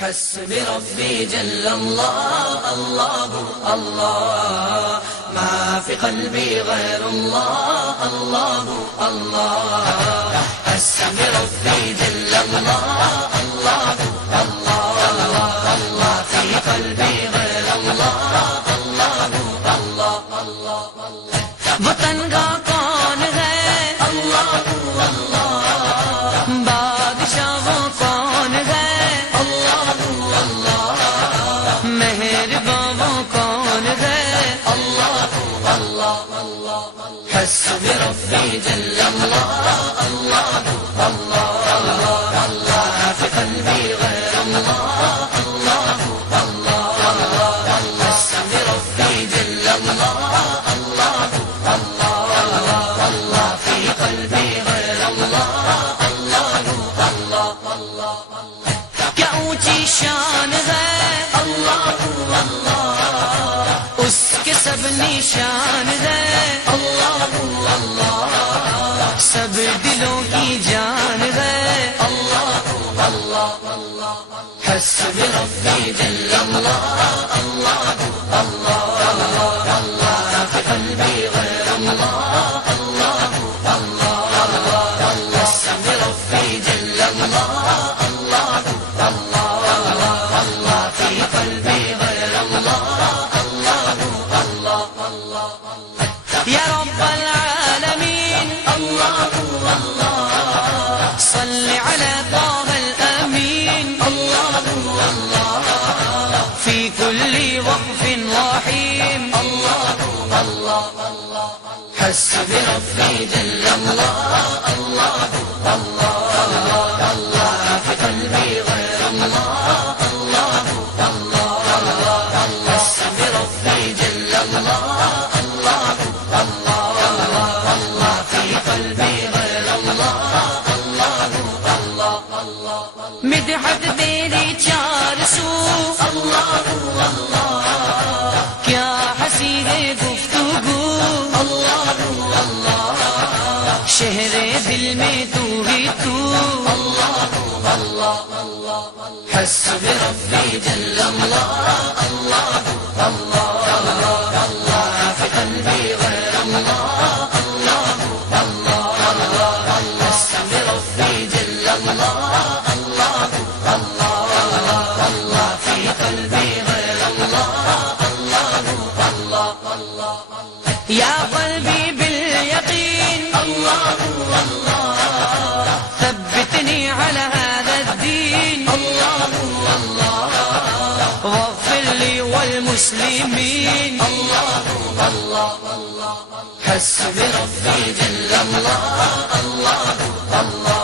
حسبي ربي جل الله الله الله، ما في قلبي غير الله الله الله. حسبي ربي جل الله الله الله، ما في قلبي غير الله الله الله. وطن کا کون ہے اللہ اللہ، بادشاہ وہ کون ہے اللہ اللہ، مہرباں وہ کون ہے اللہ اللہ. حسبي ربي جل الله الله الله، ما في قلبي غير الله الله الله. حسبي ربي جل الله الله الله، ما في قلبي غير الله الله الله. کیا اونچی شان ہے اللہ اللہ، اس کے سب نشان ہے اللہ اللہ، سب دلوں کی جان ہے اللہ اللہ. حسبي ربي جل الله الله الله، ما في قلبي غير الله الله الله. حسبي ربي جل الله الله الله، ما في قلبي غير الله الله الله. يا رب العالمين الله الله، صل على طه الأمين الله الله، في كل وقف رحيم الله الله. حسبي ربي جل الله الله الله، ما في قلبي غير الله الله الله. حسبي ربي جل الله الله الله، ما في قلبي غير الله الله الله. مدحت تیری چار سو اللہ اللہ، کیا ہنسی ہے گفتگو اللہ اللہ، شہر دل میں تو ہی تو اللہ اللہ. حسبي ربي جل الله الله الله، ما في قلبي غير الله الله الله. حسبي ربي جل الله الله الله، ما في قلبي غير الله الله الله. يا قلبي باليقين الله الله، ثبتني على هذا الدين الله الله، واغفر لي والمسلمين الله الله. حسبي ربي جل الله الله الله.